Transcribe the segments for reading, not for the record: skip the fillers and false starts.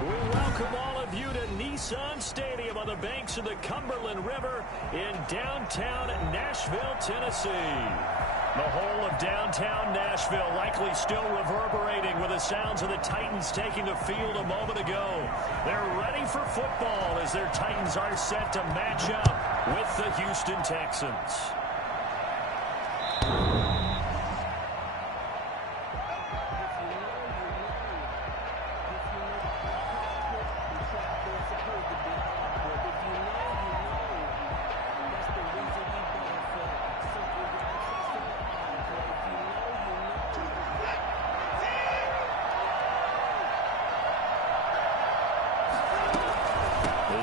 We welcome all of you to Nissan Stadium on the banks of the Cumberland River in downtown Nashville, Tennessee. The whole of downtown Nashville likely still reverberating with the sounds of the Titans taking the field a moment ago. They're ready for football as their Titans are set to match up with the Houston Texans.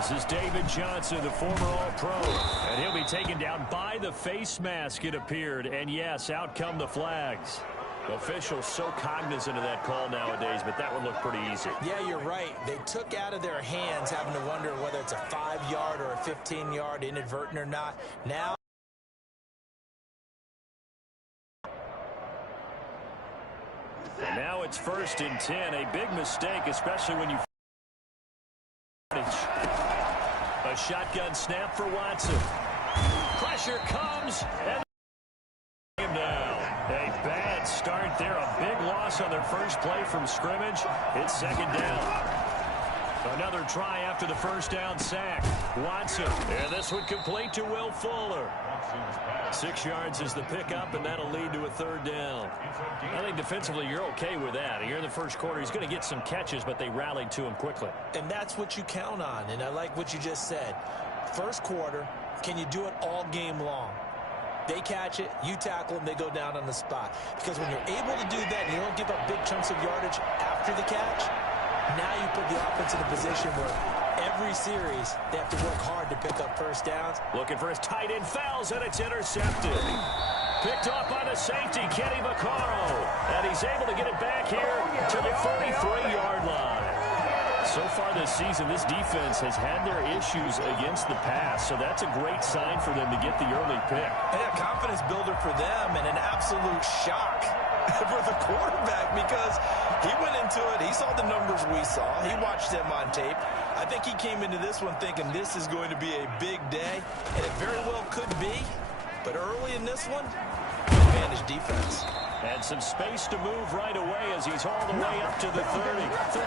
This is David Johnson, the former All-Pro, and he'll be taken down by the face mask, it appeared. And yes, out come the flags. Officials so cognizant of that call nowadays, but that one looked pretty easy. Yeah, you're right. They took out of their hands having to wonder whether it's a 5-yard or a 15-yard inadvertent or not. Now it's 1st and 10, a big mistake, especially when you... A shotgun snap for Watson. Pressure comes, and him down. A bad start there. A big loss on their first play from scrimmage. It's 2nd down. Another try after the first down sack. Watson, and this one complete to Will Fuller. 6 yards is the pickup, and that'll lead to a 3rd down. I think defensively you're okay with that. Here in the first quarter, he's going to get some catches, but they rallied to him quickly. And that's what you count on, and I like what you just said. First quarter, can you do it all game long? They catch it, you tackle them, they go down on the spot. Because when you're able to do that and you don't give up big chunks of yardage after the catch, now you put the offense in a position where every series they have to work hard to pick up first downs. Looking for his tight end, fouls, and it's intercepted. Picked off by the safety, Kenny Vaccaro. And he's able to get it back here to the 43-yard line. So far this season, this defense has had their issues against the pass, so that's a great sign for them to get the early pick. And a confidence builder for them and an absolute shock for the quarterback because he went into it. He saw the numbers we saw. He watched them on tape. I think he came into this one thinking this is going to be a big day, and it very well could be. But early in this one, advantage defense. And some space to move right away as he's all the way up to the 30.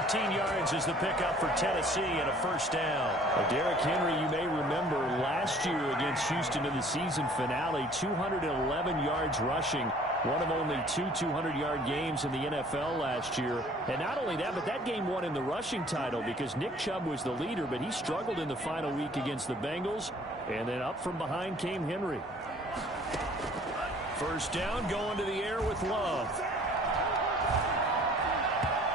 13 yards is the pickup for Tennessee and a 1st down. Derrick Henry, you may remember last year against Houston in the season finale, 211 yards rushing. One of only 2 200-yard games in the NFL last year. And not only that, but that game won him the rushing title because Nick Chubb was the leader, but he struggled in the final week against the Bengals. And then up from behind came Henry. 1st down, going to the air with Love.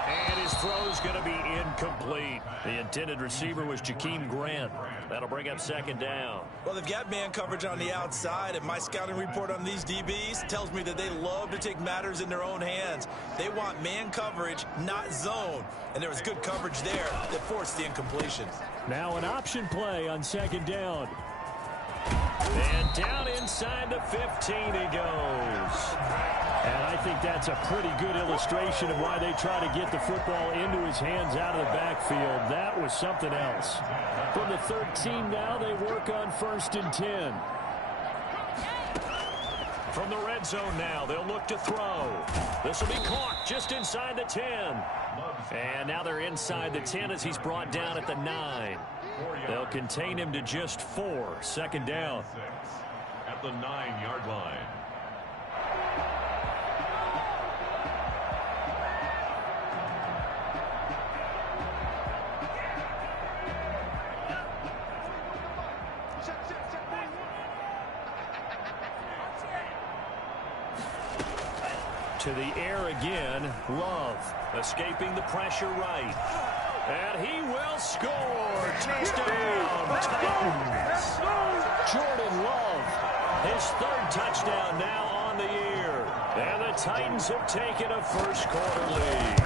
And his throw's going to be incomplete. The intended receiver was Jakeem Grant. That'll bring up 2nd down. Well, they've got man coverage on the outside, and my scouting report on these DBs tells me that they love to take matters in their own hands. They want man coverage, not zone. And there was good coverage there that forced the incompletion. Now an option play on 2nd down. And down inside the 15 he goes. And I think that's a pretty good illustration of why they try to get the football into his hands out of the backfield. That was something else. From the 13 now, they work on 1st and 10. From the red zone now, they'll look to throw. This will be caught just inside the 10. And now they're inside the 10 as he's brought down at the 9. They'll contain him to just 4. 2nd down. At the 9-yard line. To the air again, Love escaping the pressure right. And he will score. Touchdown, Titans. Jordan Love, his 3rd touchdown now on the year. And the Titans have taken a first quarter lead.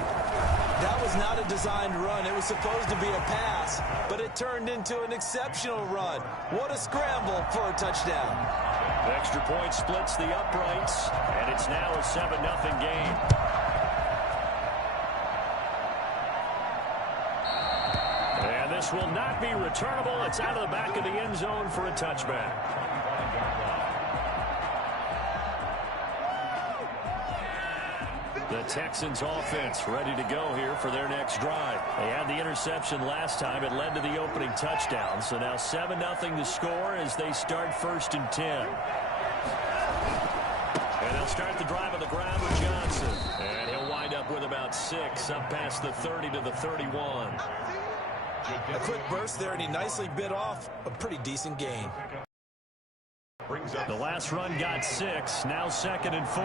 That was not a designed run. It was supposed to be a pass, but it turned into an exceptional run. What a scramble for a touchdown. The extra point splits the uprights, and it's now a 7-0 game. This will not be returnable. It's out of the back of the end zone for a touchback. The Texans offense ready to go here for their next drive. They had the interception last time. It led to the opening touchdown. So now 7-0 to score as they start 1st and 10. And they'll start the drive on the ground with Johnson. And he'll wind up with about 6 up past the 30 to the 31. A quick burst there, and he nicely bit off a pretty decent gain. The last run got 6. Now 2nd and 4.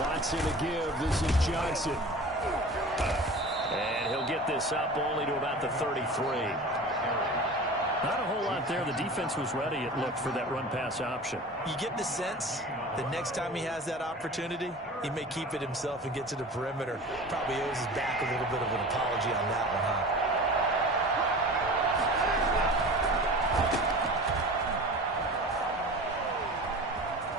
Watson to give. This is Johnson. And he'll get this up only to about the 33. Not a whole lot there. The defense was ready, it looked, for that run-pass option. You get the sense that next time he has that opportunity, he may keep it himself and get to the perimeter. Probably owes his back a little bit of an apology on that one, huh?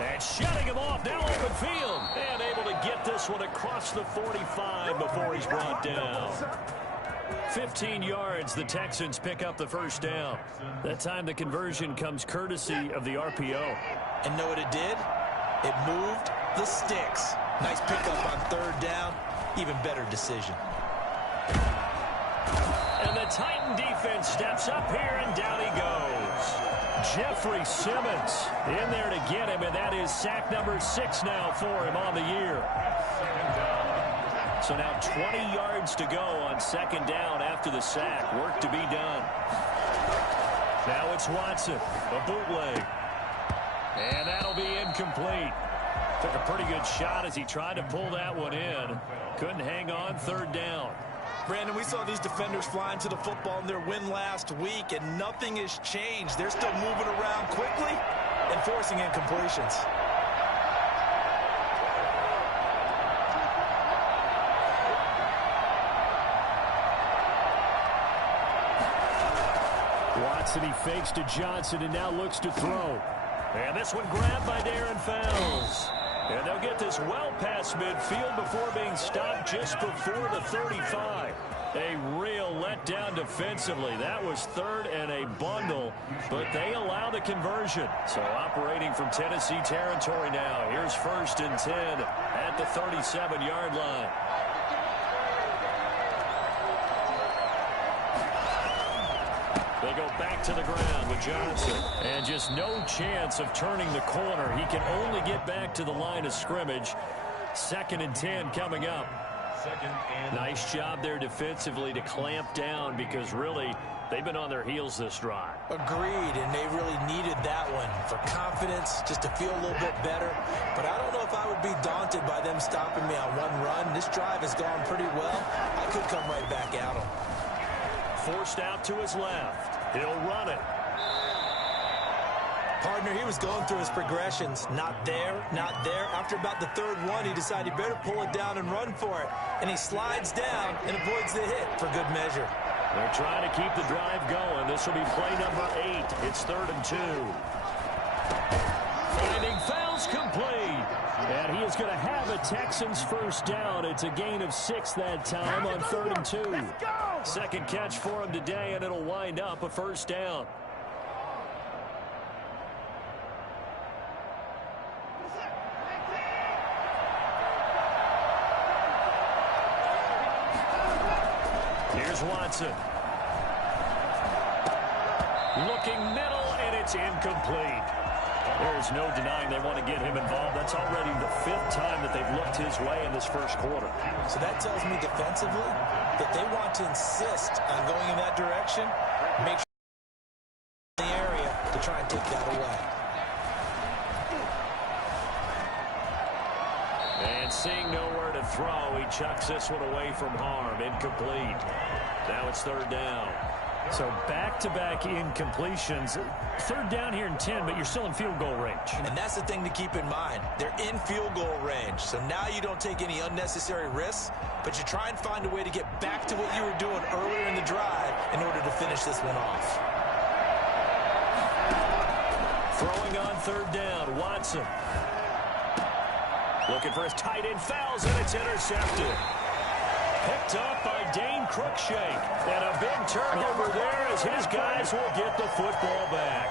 And shutting him off, now open field. And able to get this one across the 45 before he's brought down. 15 yards, the Texans pick up the first down. That time the conversion comes courtesy of the RPO. And know what it did? It moved the sticks. Nice pickup on 3rd down. Even better decision. And the Titan defense steps up here, and down he goes. Jeffrey Simmons in there to get him, and that is sack number 6 now for him on the year. So now 20 yards to go on 2nd down after the sack. Work to be done. Now it's Watson, a bootleg. And that'll be incomplete. Took a pretty good shot as he tried to pull that one in. Couldn't hang on 3rd down. Brandon, we saw these defenders flying to the football in their win last week, and nothing has changed. They're still moving around quickly and forcing incompletions. Watson, he fakes to Johnson and now looks to throw. And this one grabbed by Darren Fells. And they'll get this well past midfield before being stopped just before the 35. A real letdown defensively. That was 3rd and a bundle, but they allow the conversion. So operating from Tennessee territory now. Here's 1st and 10 at the 37-yard line. They go back to the ground with Johnson. And just no chance of turning the corner. He can only get back to the line of scrimmage. 2nd and 10 coming up. Nice job there defensively to clamp down, because really they've been on their heels this drive. Agreed, and they really needed that one for confidence, just to feel a little bit better. But I don't know if I would be daunted by them stopping me on one run. This drive has gone pretty well. I could come right back at them. Forced out to his left. He'll run it. Partner, he was going through his progressions. Not there, not there. After about the 3rd one, he decided he better pull it down and run for it. And he slides down and avoids the hit for good measure. They're trying to keep the drive going. This will be play number 8. It's 3rd and 2. Finding Fells complete. And he is going to have a Texans first down. It's a gain of 6 that time on 3rd and 2. Second catch for him today, and it'll wind up a first down. Here's Watson. Looking middle, and it's incomplete. There's no denying they want to get him involved. That's already the 5th time that they've looked his way in this first quarter. So that tells me defensively that they want to insist on going in that direction, make sure in the area to try and take that away. And seeing nowhere to throw, he chucks this one away from harm. Incomplete. Now it's 3rd down. So back-to-back incompletions. 3rd down here and 10, but you're still in field goal range. And that's the thing to keep in mind. They're in field goal range. So now you don't take any unnecessary risks, but you try and find a way to get back to what you were doing earlier in the drive in order to finish this one off. Throwing on 3rd down, Watson. Looking for his tight end, Fells, and it's intercepted. Picked up by Dane Cruikshank. And a big turnover there as his guys will get the football back.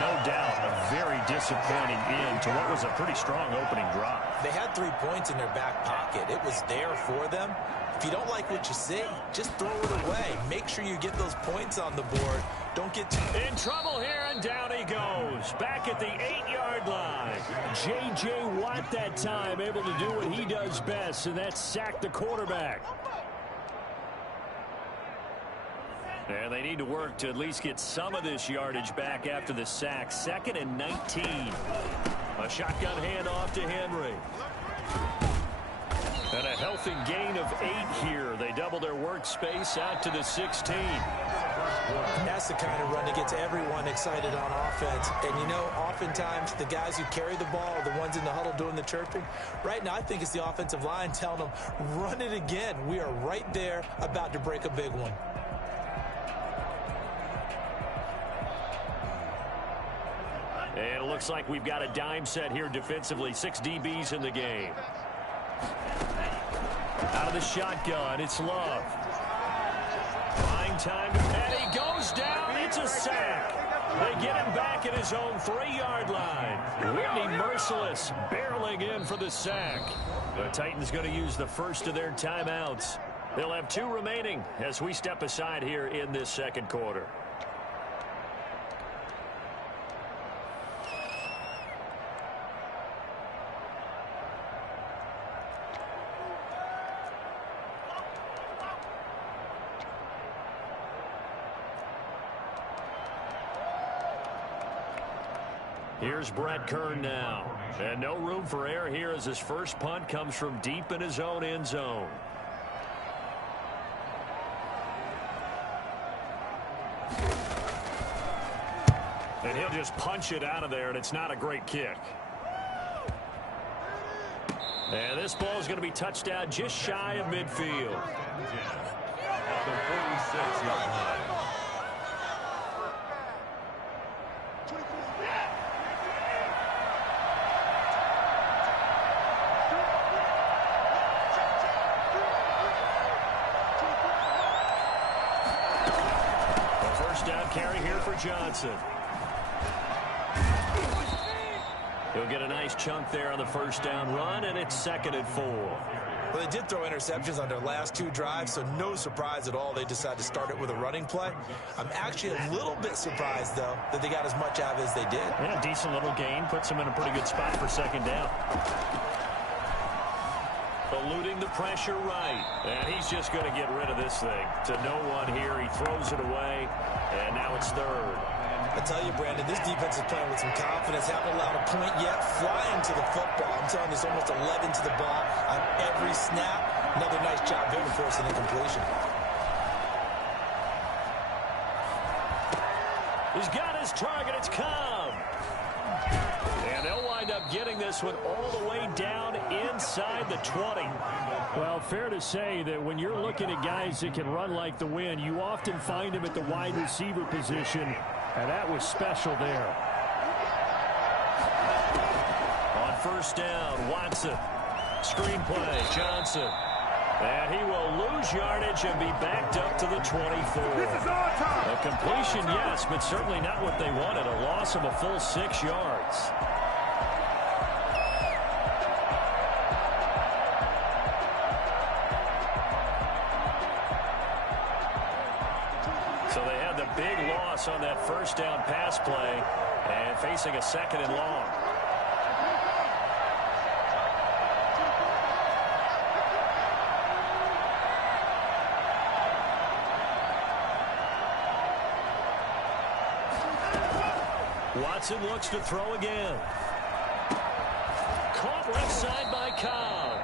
No doubt a very disappointing end to what was a pretty strong opening drive. They had 3 points in their back pocket. It was there for them. If you don't like what you see, just throw it away. Make sure you get those points on the board. Don't get too... In trouble here, and down he goes. Back at the 8-yard line. J.J. Watt that time able to do what he does best, and that's sack the quarterback. And they need to work to at least get some of this yardage back after the sack. 2nd and 19. A shotgun handoff to Henry. And a healthy gain of 8 here. They double their workspace out to the 16. That's the kind of run that gets everyone excited on offense. And, you know, oftentimes the guys who carry the ball are the ones in the huddle doing the chirping. Right now, I think it's the offensive line telling them, run it again. We are right there about to break a big one. And it looks like we've got a dime set here defensively. 6 DBs in the game. Out of the shotgun, it's Love. Buying time, and he goes down. It's a sack. They get him back at his own 3-yard line. Whitney Merciless barreling in for the sack. The Titans going to use the first of their timeouts. They'll have 2 remaining as we step aside here in this second quarter. Here's Brett Kern now. And no room for error here as his first punt comes from deep in his own end zone. And he'll just punch it out of there, and it's not a great kick. And this ball is going to be touched out just shy of midfield. At the 46-yard line. Carry here for Johnson. He'll get a nice chunk there on the first down run, and it's 2nd and 4. Well, they did throw interceptions on their last 2 drives, so no surprise at all they decided to start it with a running play. I'm actually a little bit surprised, though, that they got as much out of it as they did. Yeah, decent little gain. Puts them in a pretty good spot for 2nd down. Eluding the pressure right. And he's just going to get rid of this thing. To no one here. He throws it away. And now it's 3rd. I tell you, Brandon, this defense is playing with some confidence. Haven't allowed a point yet. Flying to the football. I'm telling you, it's almost 11 to the ball on every snap. Another nice job there to force an incompletion. He's got his target. It's Cobb. And they'll wind up getting this one all the way down inside the 20. Well, fair to say that when you're looking at guys that can run like the wind, you often find them at the wide receiver position, and that was special there. On first down, Watson. Screenplay, Johnson. And he will lose yardage and be backed up to the 24. A completion, yes, but certainly not what they wanted. A loss of a full 6 yards. So they had the big loss on that first down pass play and facing a 2nd and long. Watson looks to throw again. Caught left side by Cobb.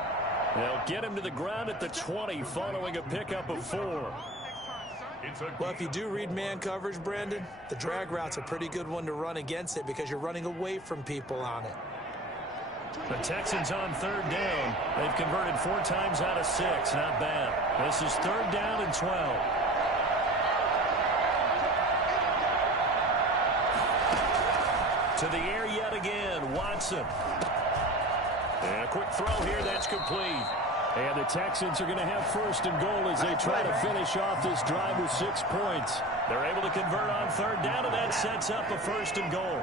They'll get him to the ground at the 20 following a pickup of 4. Well, if you do read man coverage, Brandon, the drag route's a pretty good one to run against it because you're running away from people on it. The Texans on 3rd down. They've converted 4 times out of 6. Not bad. This is 3rd down and 12. To the air yet again, Watson. And a quick throw here, that's complete. And the Texans are going to have first and goal as they try to finish off this drive with 6 points. They're able to convert on third down, and that sets up a first and goal.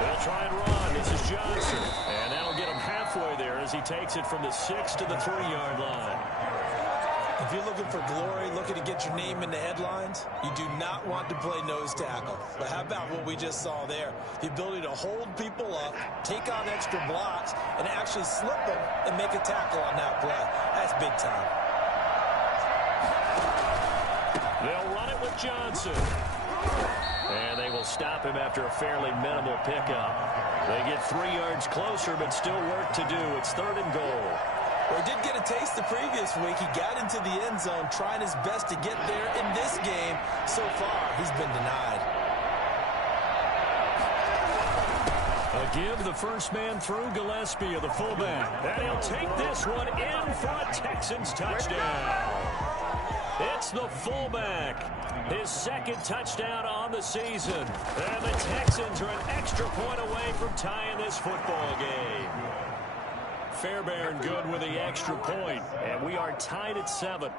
They'll try and run. This is Johnson. And that'll get him halfway there as he takes it from the 6 to the 3-yard line. If you're looking for glory, looking to get your name in the headlines, you do not want to play nose tackle. But how about what we just saw there? The ability to hold people up, take on extra blocks, and actually slip them and make a tackle on that play. That's big time. They'll run it with Johnson. And they will stop him after a fairly minimal pickup. They get 3 yards closer, but still work to do. It's third and goal. Well, he did get a taste the previous week. He got into the end zone, trying his best to get there in this game. So far, he's been denied. A give the first man through Gillespie of the fullback. And he'll take this one in for a Texans touchdown. It's the fullback. His second touchdown on the season. And the Texans are an extra point away from tying this football game. Fairbairn good with the extra point, and we are tied at 7.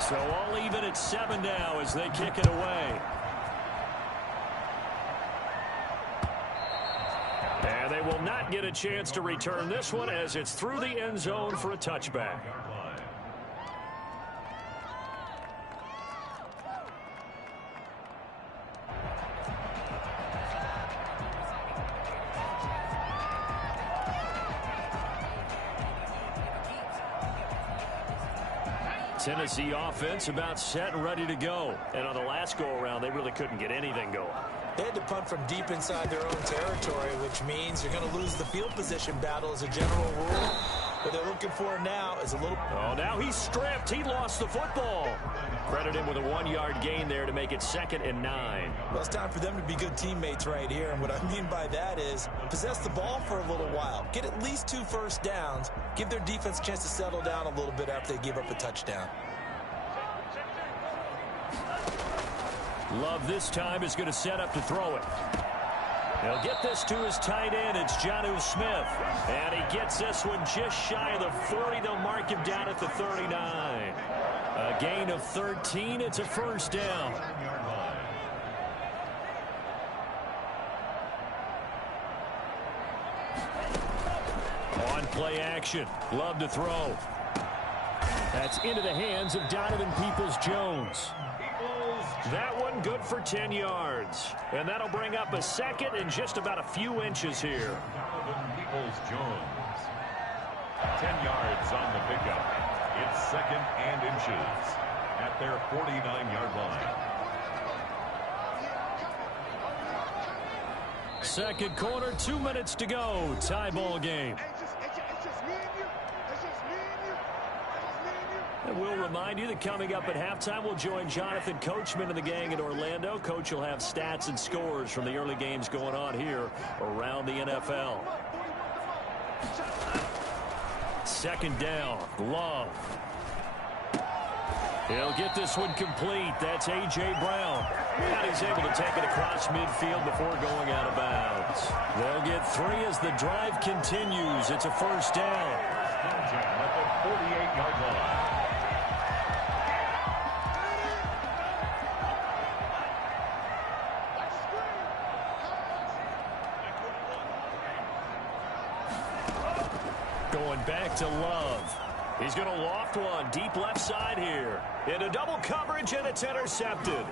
So all even at 7 now as they kick it away. And they will not get a chance to return this one as it's through the end zone for a touchback. Tennessee offense about set and ready to go. And on the last go-around, they really couldn't get anything going. They had to punt from deep inside their own territory, which means you're going to lose the field position battle as a general rule. What they're looking for now is a little... Oh, now he's stripped. He lost the football. Credit him with a 1-yard gain there to make it 2nd and 9. Well, it's time for them to be good teammates right here. And what I mean by that is possess the ball for a little while. Get at least 2 first downs. Give their defense a chance to settle down a little bit after they give up a touchdown. Love this time is going to set up to throw it. He'll get this to his tight end. It's Jonnu Smith. And he gets this one just shy of the 40. They'll mark him down at the 39. A gain of 13. It's a first down. On play action. Love to throw. That's into the hands of Donovan Peoples-Jones. That one good for 10 yards. And that'll bring up a 2nd and just about a few inches here. Peoples-Jones. 10 yards on the pickup. It's 2nd and inches at their 49-yard line. Second quarter, 2 minutes to go. Tie ball game. And we'll remind you that coming up at halftime, we'll join Jonathan Coachman and the gang in Orlando. Coach will have stats and scores from the early games going on here around the NFL. Second down, Love. He'll get this one complete. That's A.J. Brown. And he's able to take it across midfield before going out of bounds. They'll get 3 as the drive continues. It's a first down. At the 48-yard line. Going back to Love. He's going to loft one deep left side here. Into double coverage, and it's intercepted.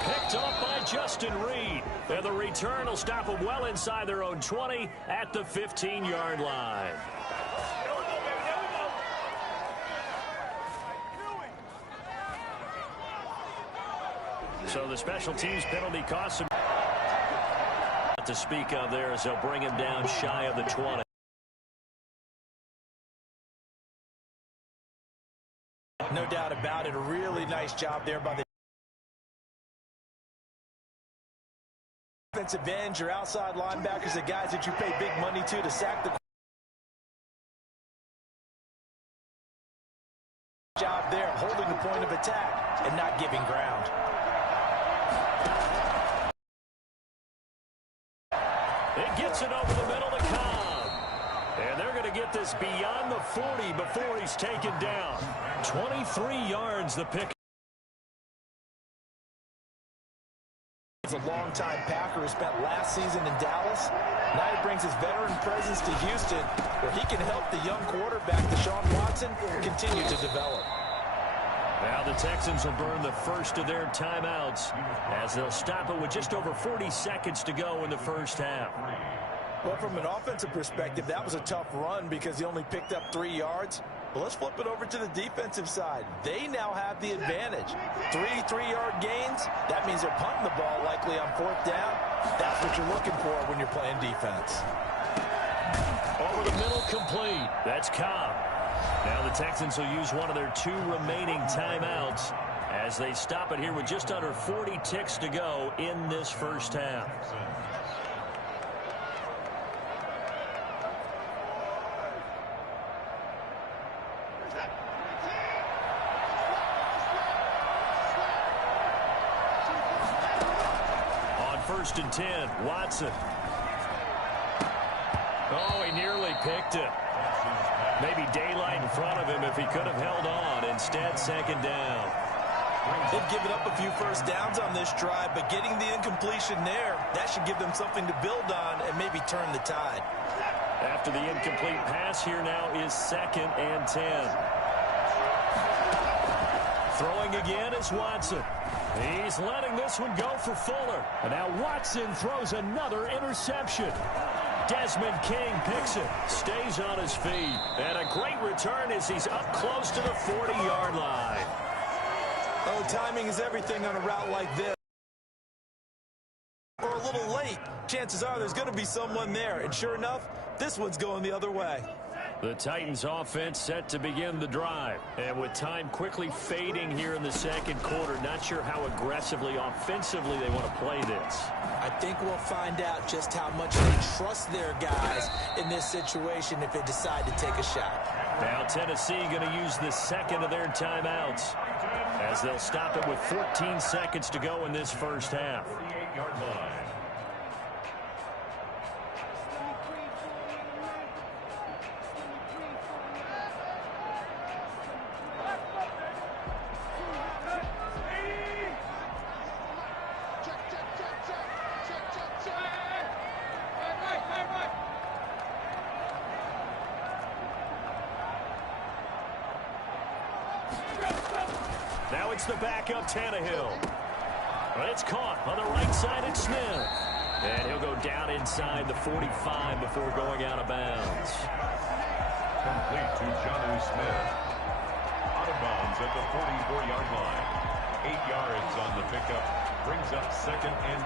Picked off by Justin Reed. And the return will stop them well inside their own 20 at the 15-yard line. So the special teams penalty costs him to speak of there as they'll bring him down shy of the 20. No doubt about it. A really nice job there by the defensive ends, your outside linebackers, the guys that you pay big money to sack the job there, holding the point of attack and not giving ground. It gets it over the middle to Cobb. And they're going to get this beyond the 40 before he's taken down. 23 yards the pick. He's a longtime Packer who spent last season in Dallas. Now he brings his veteran presence to Houston, where he can help the young quarterback, Deshaun Watson, continue to develop. Now the Texans will burn the first of their timeouts as they'll stop it with just over 40 seconds to go in the first half. Well, from an offensive perspective, that was a tough run because he only picked up 3 yards. But let's flip it over to the defensive side. They now have the advantage. 3-3-yard gains, that means they're punting the ball likely on 4th down. That's what you're looking for when you're playing defense. Over the middle, complete. That's Cobb. Now the Texans will use one of their 2 remaining timeouts as they stop it here with just under 40 ticks to go in this first half. On 1st and 10, Watson. Oh, he nearly picked it. Maybe daylight in front of him if he could have held on. Instead, 2nd down. They've given up a few first downs on this drive, but getting the incompletion there, that should give them something to build on and maybe turn the tide. After the incomplete pass, here now is 2nd and 10. Throwing again is Watson. He's letting this one go for Fuller. And now Watson throws another interception. Desmond King picks it, stays on his feet, and a great return as he's up close to the 40-yard line. Oh, timing is everything on a route like this. Or a little late. Chances are there's going to be someone there, and sure enough, this one's going the other way. The Titans offense set to begin the drive. And with time quickly fading here in the 2nd quarter, not sure how aggressively, offensively they want to play this. I think we'll find out just how much they trust their guys in this situation if they decide to take a shot. Now Tennessee going to use the 2nd of their timeouts as they'll stop it with 14 seconds to go in this first half. 48-yard line. Now it's the backup Tannehill. But it's caught on the right side at Smith. And he'll go down inside the 45 before going out of bounds. Complete to Jonnu Smith. Out of bounds at the 44-yard line. 8 yards on the pickup. Brings up 2nd and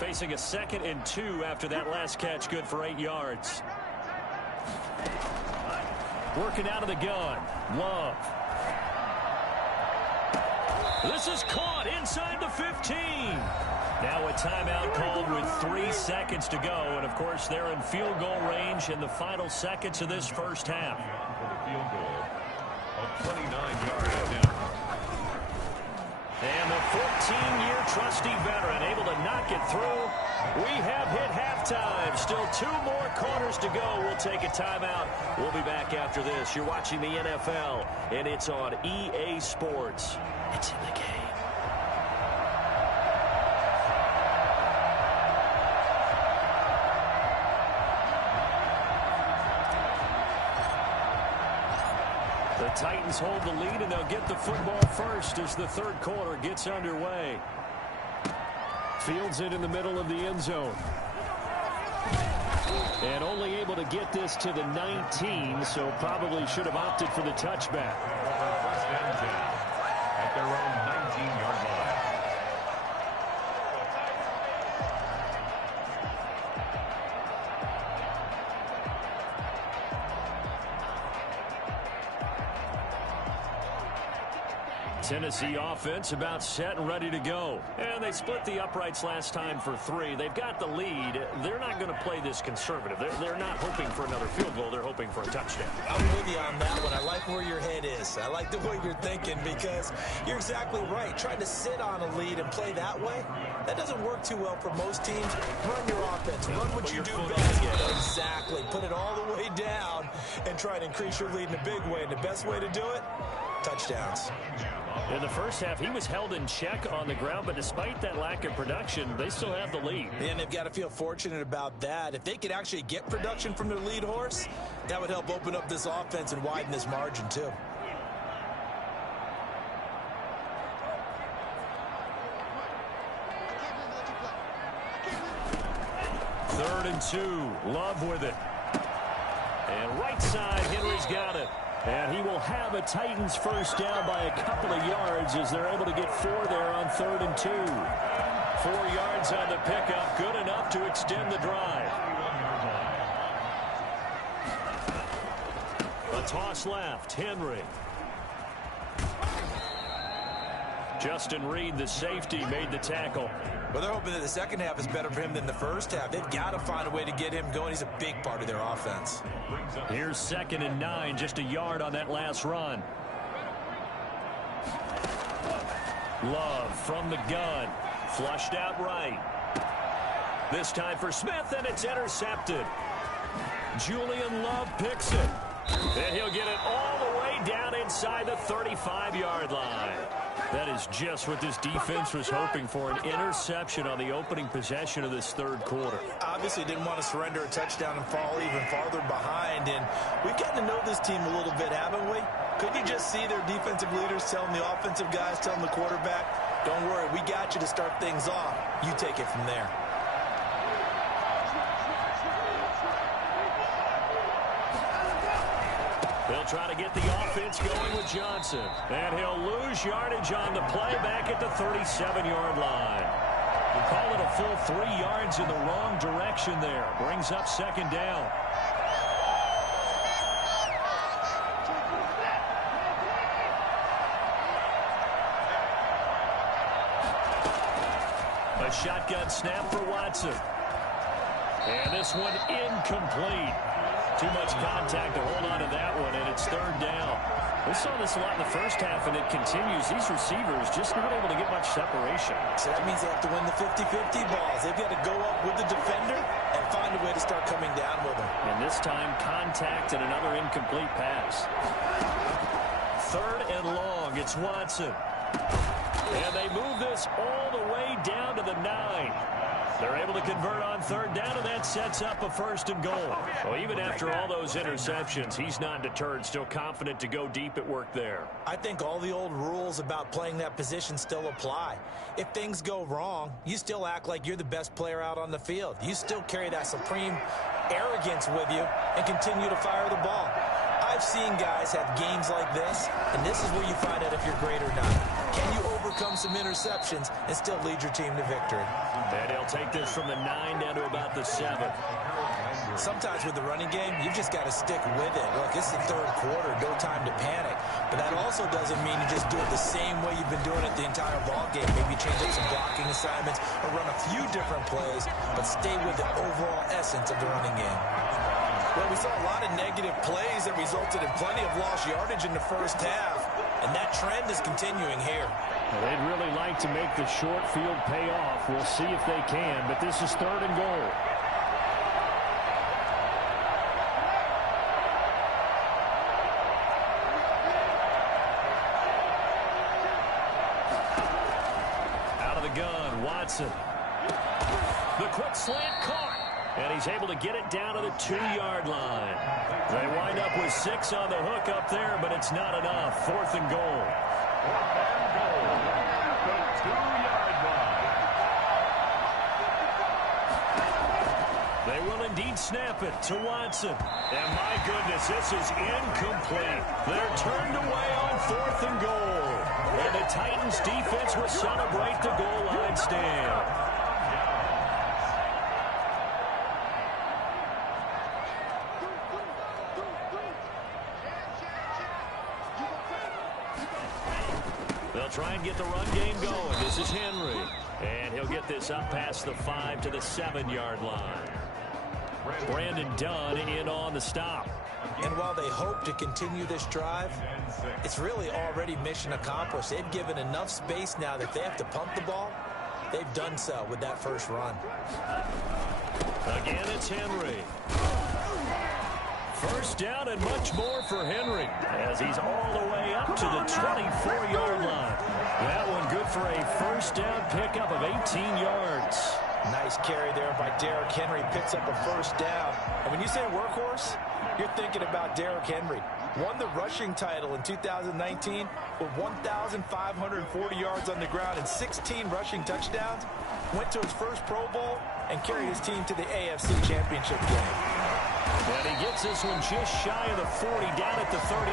2. Facing a 2nd and 2 after that last catch, good for 8 yards. Working out of the gun. Love. This is caught inside the 15. Now a timeout called with 3 seconds to go. And, of course, they're in field goal range in the final seconds of this first half. For the field goal of 29 yards now. And the 14-year trusty veteran able to knock it through. We have hit halftime. Still 2 more quarters to go. We'll take a timeout. We'll be back after this. You're watching the NFL, and it's on EA Sports. It's in the game. The Titans hold the lead, and they'll get the football first as the 3rd quarter gets underway. Fields it in the middle of the end zone. And only able to get this to the 19, so probably should have opted for the touchback. First and 10 at their own 19-yard line. Tennessee offense about set and ready to go. And they split the uprights last time for 3. They've got the lead. They're not going to play this conservative. They're not hoping for another field goal. They're hoping for a touchdown. I'm with you on that one. I like where your head is. I like the way you're thinking because you're exactly right. Trying to sit on a lead and play that way, that doesn't work too well for most teams. Run your offense. Run what you do best. Exactly. Put it all the way down and try to increase your lead in a big way. And the best way to do it, touchdowns. In the first half, he was held in check on the ground, but despite that lack of production, they still have the lead. And they've got to feel fortunate about that. If they could actually get production from their lead horse, that would help open up this offense and widen this margin too. Third and 2. Love with it. And right side, Henry's got it. And he will have a Titans first down by a couple of yards as they're able to get 4 there on 3rd and 2. 4 yards on the pickup, good enough to extend the drive. A toss left, Henry. Justin Reed, the safety, made the tackle. Well, they're hoping that the second half is better for him than the first half. They've got to find a way to get him going. He's a big part of their offense. Here's 2nd and 9, just a yard on that last run. Love from the gun, flushed out right. This time for Smith, and it's intercepted. Julian Love picks it. And he'll get it all the way down inside the 35-yard line. That is just what this defense was hoping for, an interception on the opening possession of this 3rd quarter. Obviously didn't want to surrender a touchdown and fall even farther behind, and we've gotten to know this team a little bit, haven't we? Couldn't you just see their defensive leaders telling the offensive guys, telling the quarterback, don't worry, we got you to start things off. You take it from there. They'll try to get the offense going with Johnson. And he'll lose yardage on the play back at the 37-yard line. We call it a full 3 yards in the wrong direction there. Brings up 2nd down. A shotgun snap for Watson. And this one incomplete. Too much contact to hold on to that one, and it's 3rd down. We saw this a lot in the first half, and it continues. These receivers just not able to get much separation. So that means they have to win the 50-50 balls. They've got to go up with the defender and find a way to start coming down with them. And this time, contact and another incomplete pass. 3rd and long. It's Watson. And they move this all the way down to the 9. They're able to convert on 3rd down, and that sets up a 1st and goal. Well, even after all those interceptions, he's not deterred, still confident to go deep at work there. I think all the old rules about playing that position still apply. If things go wrong, you still act like you're the best player out on the field. You still carry that supreme arrogance with you and continue to fire the ball. I've seen guys have games like this, and this is where you find out if you're great or not. Can you overcome some interceptions and still lead your team to victory? And he'll take this from the 9 down to about the 7. Sometimes with the running game, you've just got to stick with it. Look, it's the 3rd quarter, no time to panic. But that also doesn't mean you just do it the same way you've been doing it the entire ball game. Maybe change up some blocking assignments or run a few different plays, but stay with the overall essence of the running game. Well, we saw a lot of negative plays that resulted in plenty of lost yardage in the first half, and that trend is continuing here. Well, they'd really like to make the short field pay off. We'll see if they can, but this is 3rd and goal. Out of the gun, Watson. The quick slant caught. And he's able to get it down to the 2-yard line. They wind up with 6 on the hook up there, but it's not enough. 4th and goal. 4th and goal. The 2-yard line. They will indeed snap it to Watson. And my goodness, this is incomplete. They're turned away on 4th and goal. And the Titans defense will celebrate the goal line stand. try and get the run game going. This is Henry. And he'll get this up past the 5 to the 7-yard line. Brandon Dunn in on the stop. And while they hope to continue this drive, it's really already mission accomplished. They've given enough space now that they have to pump the ball. They've done so with that first run. Again, it's Henry. First down and much more for Henry as he's all the way up to the 24-yard line. That one good for a first down pickup of 18 yards. Nice carry there by Derrick Henry. Picks up a first down. And when you say workhorse, you're thinking about Derrick Henry. Won the rushing title in 2019 with 1,540 yards on the ground and 16 rushing touchdowns. Went to his first Pro Bowl and carried his team to the AFC Championship game. And he gets this one just shy of the 40, down at the 39.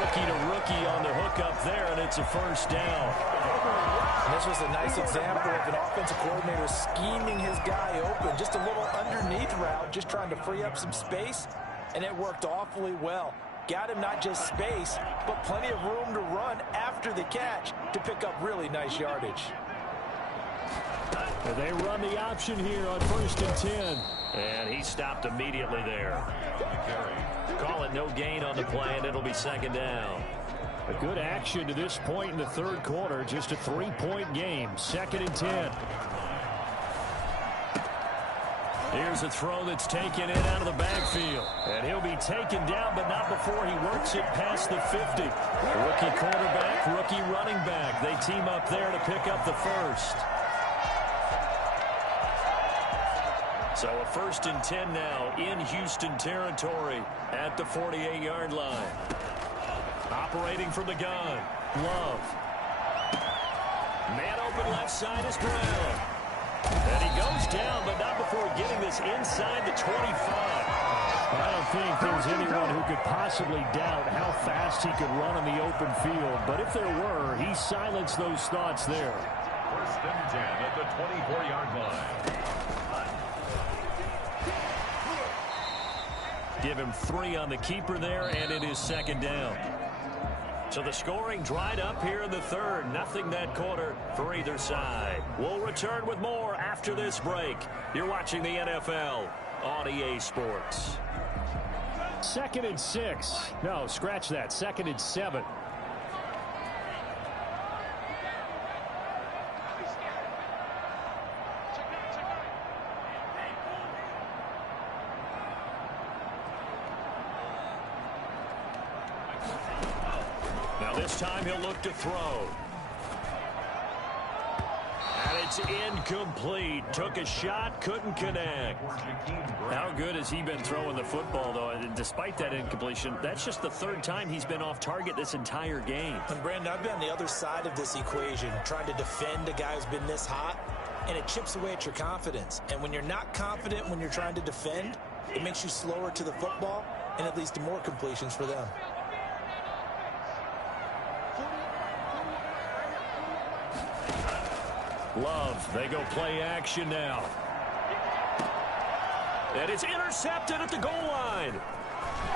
Rookie to rookie on the hook up there, and it's a first down. And this was a nice example of an offensive coordinator scheming his guy open. Just a little underneath route, just trying to free up some space, and it worked awfully well. Got him not just space, but plenty of room to run after the catch to pick up really nice yardage. And they run the option here on 1st and 10. And he stopped immediately there. Call it no gain on the play, and it'll be 2nd down. A good action to this point in the 3rd quarter. Just a 3-point game. 2nd and 10. Here's a throw that's taken in out of the backfield. And he'll be taken down, but not before he works it past the 50. Rookie quarterback, rookie running back. They team up there to pick up the first. So a 1st and 10 now in Houston territory at the 48-yard line. Operating from the gun, Love. Man open left side is Brown. And he goes down, but not before getting this inside the 25. I don't think there's anyone who could possibly doubt how fast he could run on the open field. But if there were, he silenced those thoughts there. 1st and 10 at the 24-yard line. Give him 3 on the keeper there, and it is 2nd down. So the scoring dried up here in the 3rd. Nothing that quarter for either side. We'll return with more after this break. You're watching the NFL on EA Sports. 2nd and 6. No, scratch that. 2nd and 7. This time he'll look to throw. And it's incomplete. Took a shot, couldn't connect. How good has he been throwing the football, though? And despite that incompletion, that's just the 3rd time he's been off target this entire game. And Brandon, I've been on the other side of this equation, trying to defend a guy who's been this hot, and it chips away at your confidence. And when you're not confident when you're trying to defend, it makes you slower to the football, and it leads to more completions for them. Love, they go play action now. And it's intercepted at the goal line.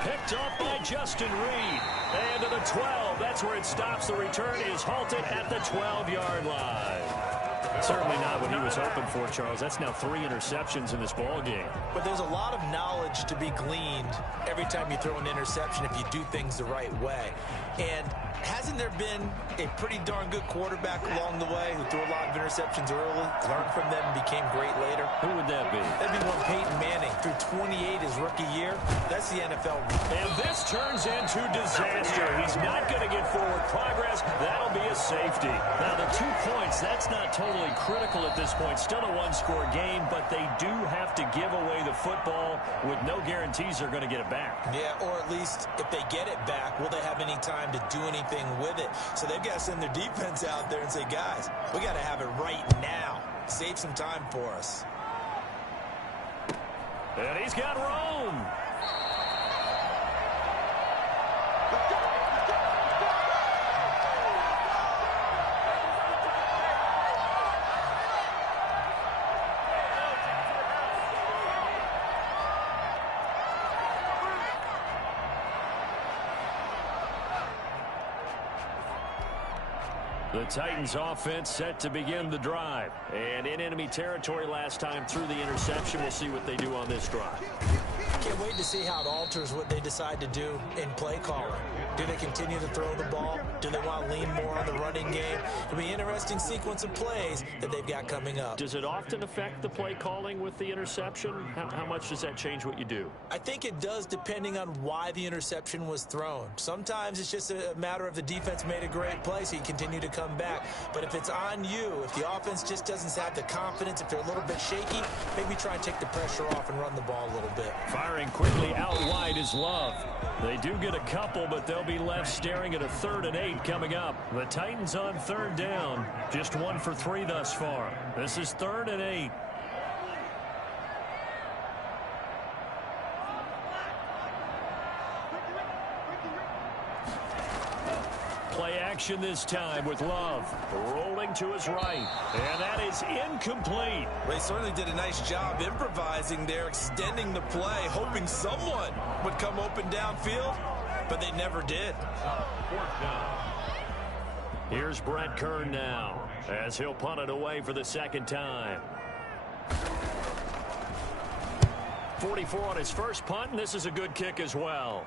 Picked off by Justin Reed. And to the 12, that's where it stops. The return is halted at the 12-yard line. Certainly not what he was hoping for, Charles. That's now 3 interceptions in this ball game. But there's a lot of knowledge to be gleaned every time you throw an interception if you do things the right way. And hasn't there been a pretty darn good quarterback along the way who threw a lot of interceptions early, learned from them, and became great later? Who would that be? That'd be one Peyton Manning. Threw 28 his rookie year. That's the NFL. And this turns into disaster. He's not going to get forward progress. That'll be a safety. Now, the 2 points, that's not totally critical at this point. Still a one-score game, but they do have to give away the football with no guarantees they're going to get it back. Yeah, or at least if they get it back, will they have any time to do anything with it? So they've got to send their defense out there and say, guys, we got to have it right now. Save some time for us. And he's got Rome. The Titans offense set to begin the drive. And in enemy territory last time through the interception. We'll see what they do on this drive. Can't wait to see how it alters what they decide to do in play calling. Do they continue to throw the ball? Do they want to lean more on the running game? It'll be an interesting sequence of plays that they've got coming up. Does it often affect the play calling with the interception? How much does that change what you do? I think it does, depending on why the interception was thrown. Sometimes it's just a matter of the defense made a great play, so you continue to come back. But if it's on you, if the offense just doesn't have the confidence, if they're a little bit shaky, maybe try and take the pressure off and run the ball a little bit. Firing quickly out wide is Love. They do get a couple, but they'll be left staring at a 3rd and 8 coming up. The Titans on 3rd down. Just 1 for 3 thus far. This is 3rd and 8. Play action this time with Love. Rolling to his right. And that is incomplete. They certainly did a nice job improvising there, extending the play, hoping someone would come open downfield, but they never did. 4th down. Here's Brett Kern now as he'll punt it away for the 2nd time. 44 on his first punt, and this is a good kick as well.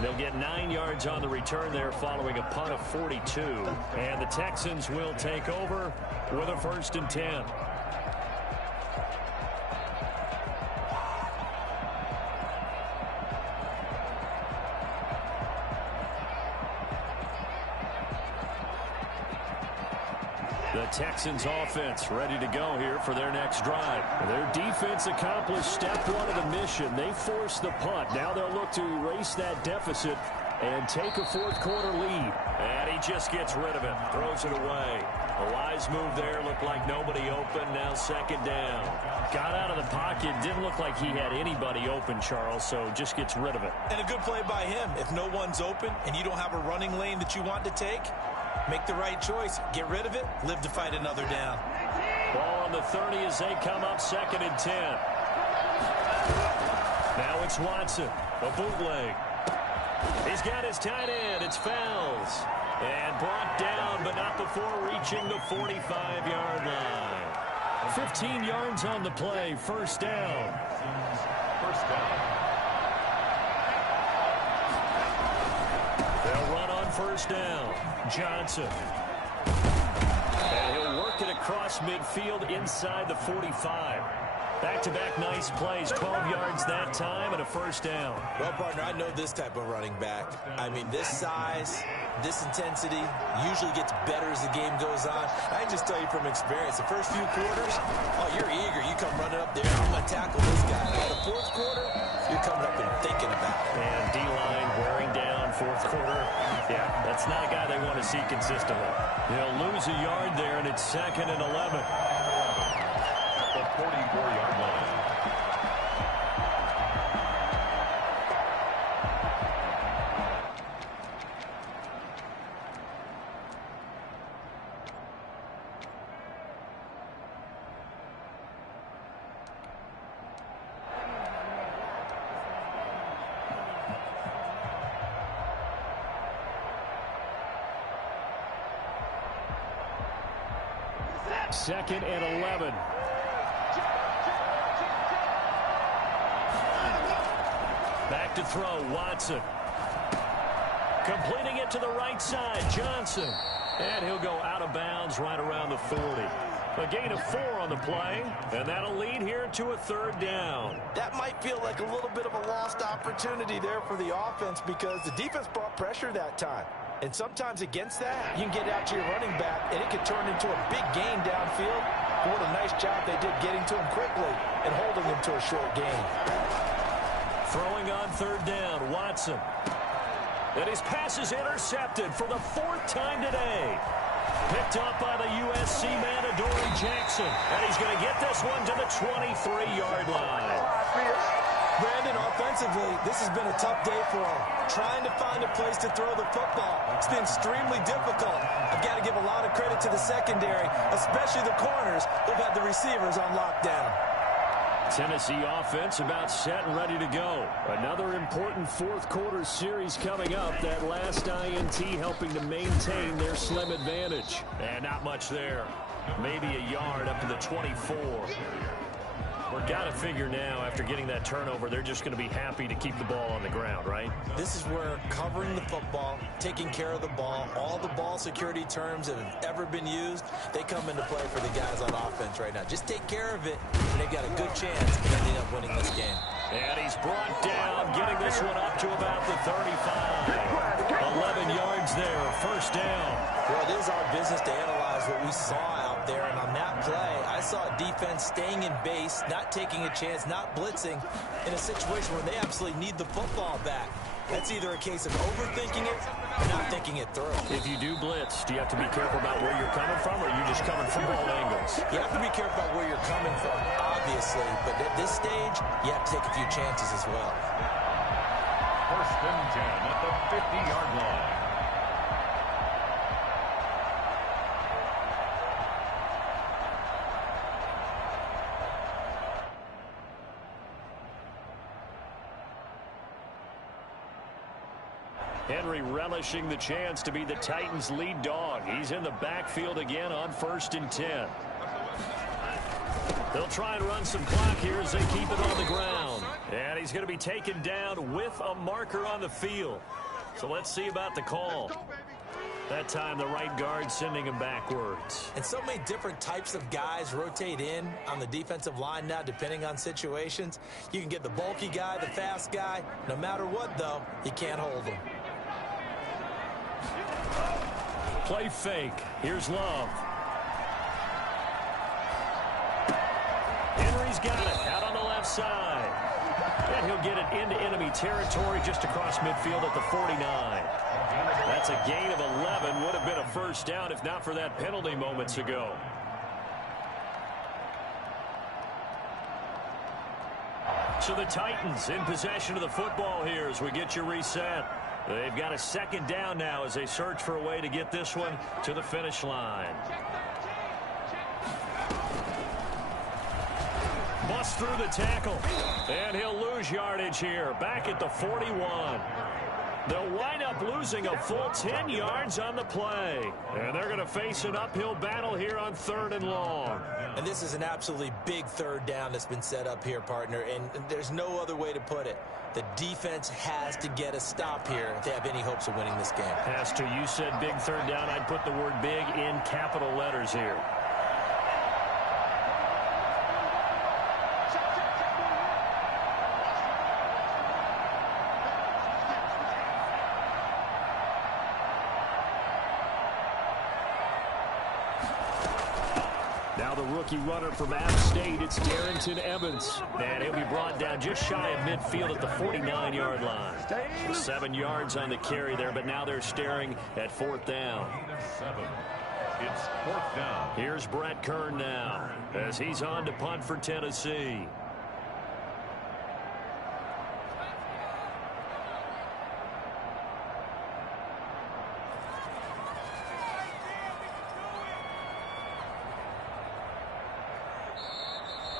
They'll get 9 yards on the return there following a punt of 42. And the Texans will take over with a 1st and 10. The Texans offense ready to go here for their next drive. Their defense accomplished step 1 of the mission. They forced the punt. Now they'll look to erase that deficit and take a 4th quarter lead. And he just gets rid of it. Throws it away. A wise move there. Looked like nobody open. Now 2nd down. Got out of the pocket. Didn't look like he had anybody open, Charles, so just gets rid of it. And a good play by him. If no one's open and you don't have a running lane that you want to take, make the right choice. Get rid of it. Live to fight another down. Ball on the 30 as they come up 2nd and 10. Now it's Watson. A bootleg. He's got his tight end. It's Fells. And brought down, but not before reaching the 45-yard line. 15 yards on the play. 1st down. 1st down. They'll run on 1st down. Johnson. And he'll work it across midfield inside the 45. Back-to-back nice plays. 12 yards that time and a 1st down. Well, partner, I know this type of running back. I mean, this size, this intensity usually gets better as the game goes on. I can just tell you from experience, the first few quarters, oh, you're eager. You come running up there, I'm going to tackle this guy. Now, the 4th quarter, you're coming up and thinking about it. And D-line wearing down 4th quarter. Yeah, that's not a guy they want to see consistently. They'll lose a yard there, and it's 2nd and 11. The 44-yard line. Second and 11. Back to throw, Watson. Completing it to the right side, Johnson. And he'll go out of bounds right around the 40. A gain of 4 on the play, and that'll lead here to a 3rd down. That might feel like a little bit of a lost opportunity there for the offense because the defense brought pressure that time. And sometimes against that, you can get out to your running back, and it could turn into a big gain downfield. But what a nice job they did getting to him quickly and holding him to a short gain. Throwing on 3rd down, Watson. And his pass is intercepted for the 4th time today. Picked up by the USC man, Adoree Jackson. And he's going to get this one to the 23-yard line. Brandon, offensively, this has been a tough day for him. Trying to find a place to throw the football. It's been extremely difficult. I've got to give a lot of credit to the secondary, especially the corners who've had the receivers on lockdown. Tennessee offense about set and ready to go. Another important fourth quarter series coming up. That last INT helping to maintain their slim advantage. And not much there. Maybe a yard up to the 24. We're got to figure now, after getting that turnover, they're just going to be happy to keep the ball on the ground, right? This is where covering the football, taking care of the ball, all the ball security terms that have ever been used, they come into play for the guys on offense right now. Just take care of it, and they've got a good chance of ending up winning this game. And he's brought down, getting this one up to about the 35. 11 yards there, first down. Well, it is our business to analyze what we saw out there, and on that play, I saw a defense staying in base, not taking a chance, not blitzing, in a situation where they absolutely need the football back. That's either a case of overthinking it or not thinking it through. If you do blitz, do you have to be careful about where you're coming from, or are you just coming from all angles? You have to be careful about where you're coming from, obviously, but at this stage, you have to take a few chances as well. First and 10 at the 50-yard line. Henry relishing the chance to be the Titans' lead dog. He's in the backfield again on first and 10. They'll try and run some clock here as they keep it on the ground. And he's going to be taken down with a marker on the field. So let's see about the call. That time the right guard sending him backwards. And so many different types of guys rotate in on the defensive line now, depending on situations. You can get the bulky guy, the fast guy. No matter what, though, you can't hold him. Play fake. Here's Love. Henry's got it out on the left side. And he'll get it into enemy territory just across midfield at the 49. That's a gain of 11. Would have been a first down if not for that penalty moments ago. So the Titans in possession of the football here as we get you reset. They've got a second down now as they search for a way to get this one to the finish line. Bust through the tackle, and he'll lose yardage here. Back at the 41. They'll wind up losing a full 10 yards on the play. And they're going to face an uphill battle here on 3rd and long. And this is an absolutely big third down that's been set up here, partner. And there's no other way to put it. The defense has to get a stop here if they have any hopes of winning this game. Has to. You said big third down. I'd put the word big in capital letters here. Now the rookie runner from App State, it's Darrington Evans. And he'll be brought down just shy of midfield at the 49-yard line. 7 yards on the carry there, but now they're staring at 4th down. It's 4th down. Here's Brett Kern now as he's on to punt for Tennessee.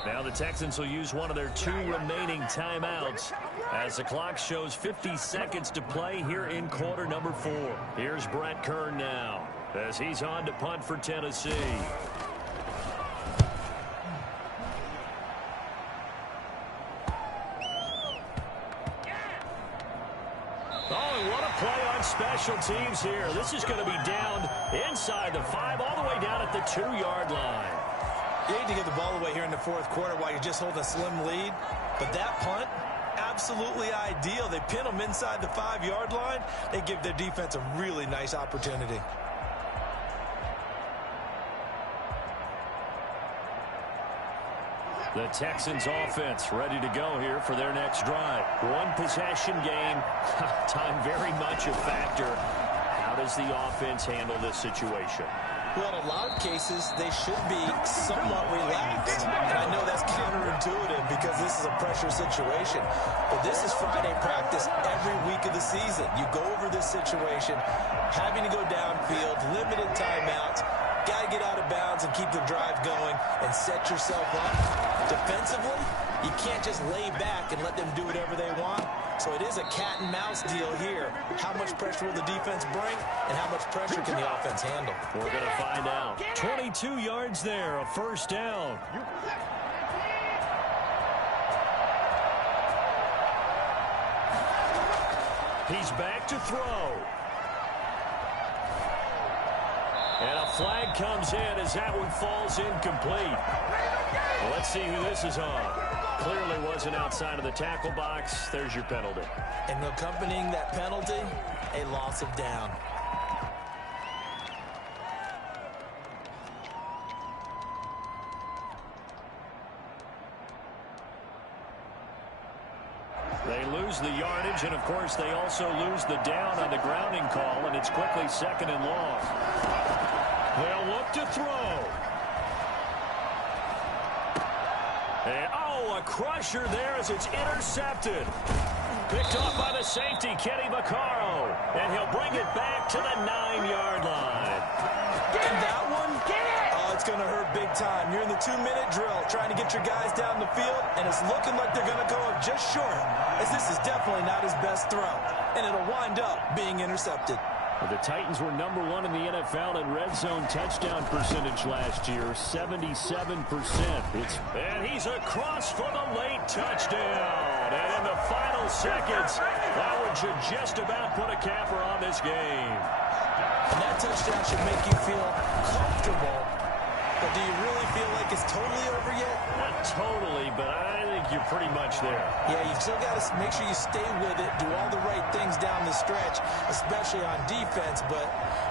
Now the Texans will use one of their 2 remaining timeouts as the clock shows 50 seconds to play here in quarter number 4. Here's Brett Kern now as he's on to punt for Tennessee. Oh, and what a play on special teams here. This is going to be down inside the 5 all the way down at the 2-yard line. You need to get the ball away here in the 4th quarter while you're just holding a slim lead. But that punt, absolutely ideal. They pin them inside the 5-yard line. They give their defense a really nice opportunity. The Texans offense ready to go here for their next drive. 1 possession game. Time very much a factor. How does the offense handle this situation? Well, in a lot of cases, they should be somewhat relaxed. And I know that's counterintuitive because this is a pressure situation. But this is Friday practice every week of the season. You go over this situation, having to go downfield, limited timeouts, got to get out of bounds and keep the drive going and set yourself up defensively You can't just lay back and let them do whatever they want. So it is a cat and mouse deal here. How much pressure will the defense bring, and how much pressure can the offense handle? We're going to find out. 22 yards there, a first down. He's back to throw. And a flag comes in as that one falls incomplete. Well, let's see who this is on. Clearly wasn't outside of the tackle box. There's your penalty. And accompanying that penalty, a loss of down. They lose the yardage, and of course they also lose the down on the grounding call, and it's quickly second and long. They'll look to throw. And, a crusher there as it's intercepted. Picked off by the safety, Kenny Vaccaro, and he'll bring it back to the 9-yard line. And that one, it's going to hurt big time. You're in the 2-minute drill trying to get your guys down the field, and it's looking like they're going to go up just short, as this is definitely not his best throw, and it'll wind up being intercepted. The Titans were number 1 in the NFL in red zone touchdown percentage last year, 77%. And he's across for the late touchdown. And in the final seconds, that one should just about put a capper on this game. And that touchdown should make you feel comfortable. But do you really feel like it's totally over yet? Not totally, but I think you're pretty much there. Yeah, you've still got to make sure you stay with it, do all the right things down the stretch, especially on defense. But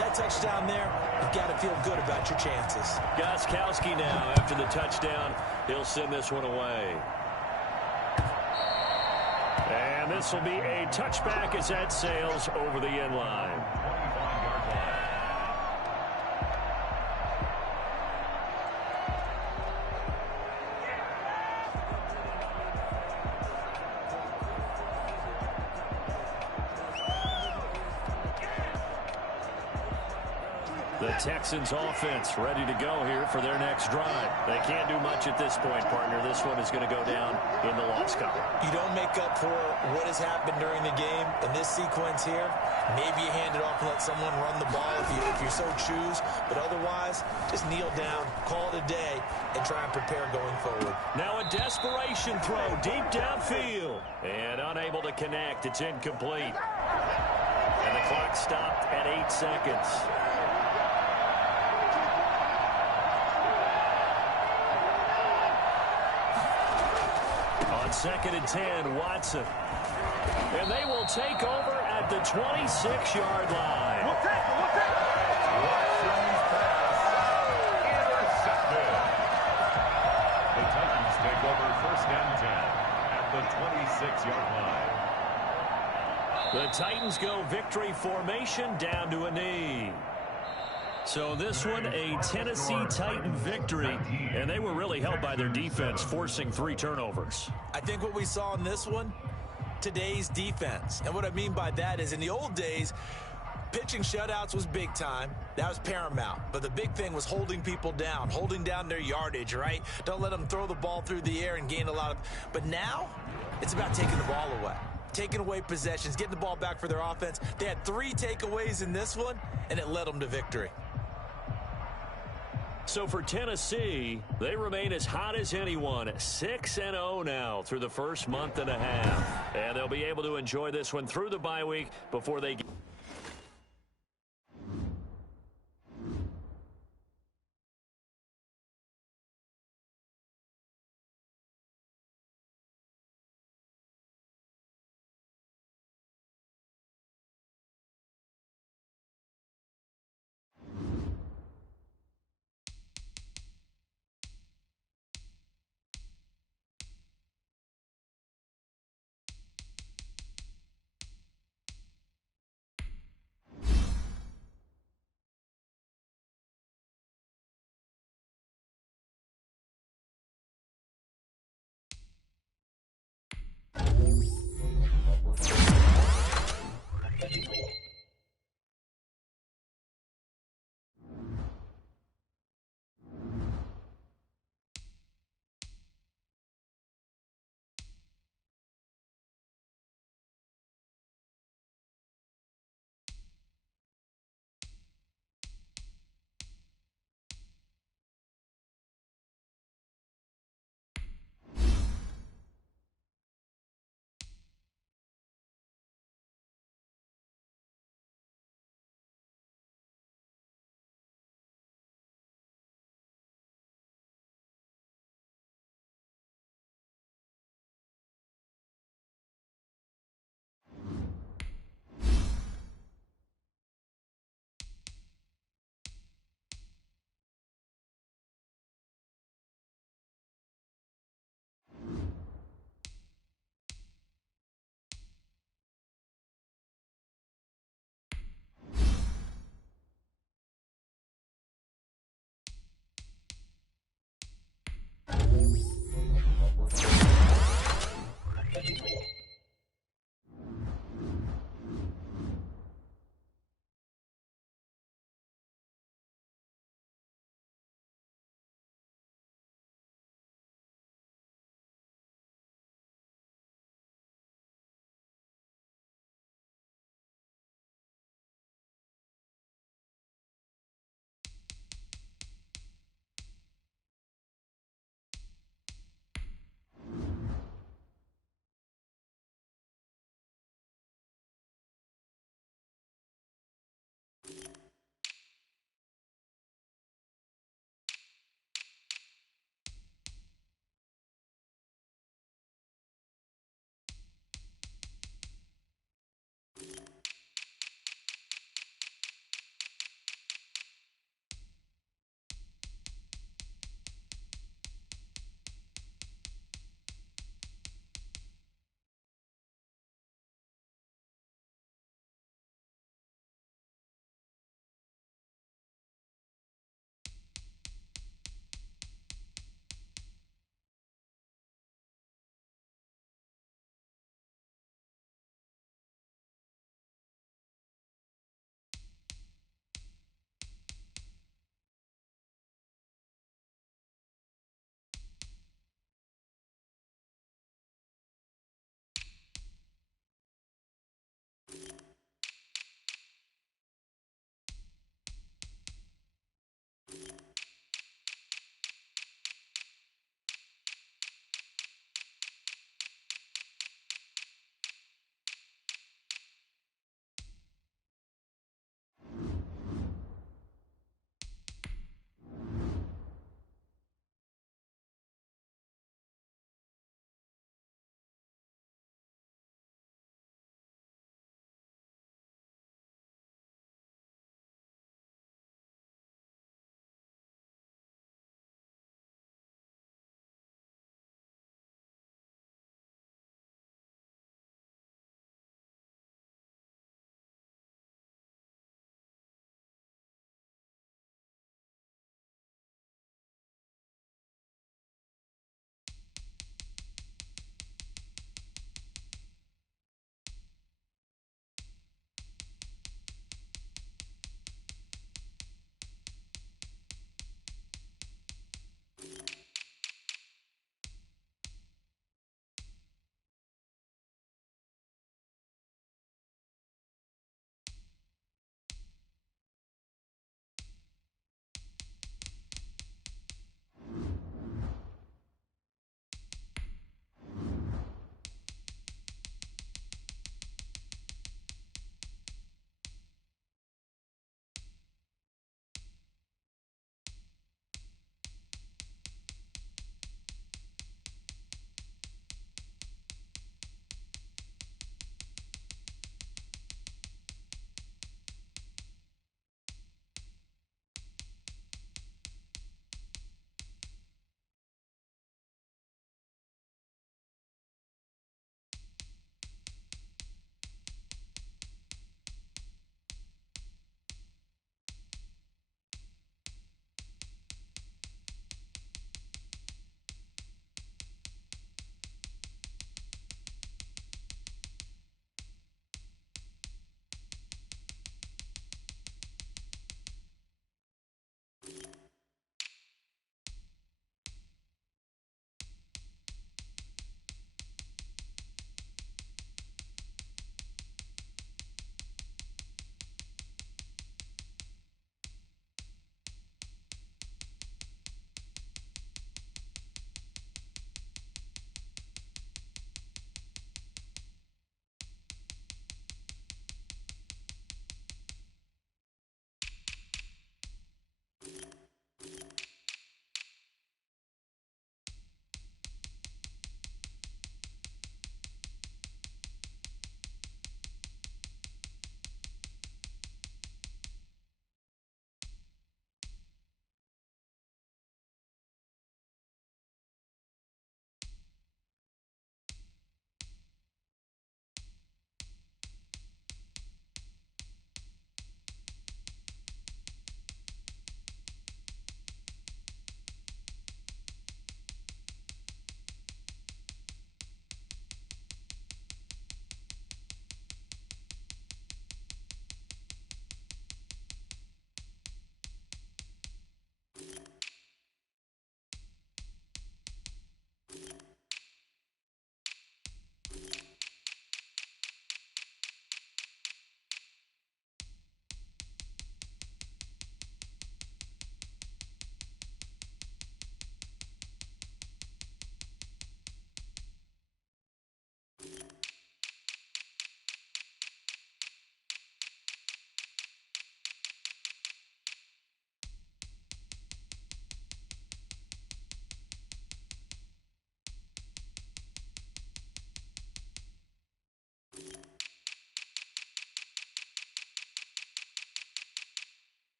that touchdown there, you've got to feel good about your chances. Gostkowski now, after the touchdown, he'll send this one away. And this will be a touchback as that sails over the end line. The Texans offense ready to go here for their next drive. They can't do much at this point, partner. This one is going to go down in the loss column. You don't make up for what has happened during the game in this sequence here. Maybe you hand it off and let someone run the ball if you so choose. But otherwise, just kneel down, call it a day, and try and prepare going forward. Now a desperation throw deep downfield. And unable to connect. It's incomplete. And the clock stopped at 8 seconds. On 2nd and 10, Watson. And they will take over at the 26-yard line. Watson's pass intercepted. The Titans take over 1st and 10 at the 26-yard line. The Titans go victory formation down to a knee. So this one, a Tennessee Titan victory, and they were really helped by their defense, forcing 3 turnovers. I think what we saw in this one, today's defense. And what I mean by that is in the old days, pitching shutouts was big time. That was paramount. But the big thing was holding people down, holding down their yardage, right? Don't let them throw the ball through the air and gain a lot of... But now, it's about taking the ball away. Taking away possessions, getting the ball back for their offense. They had 3 takeaways in this one, and it led them to victory. So for Tennessee, they remain as hot as anyone, 6-0 now through the first month and a half. And they'll be able to enjoy this one through the bye week before they get...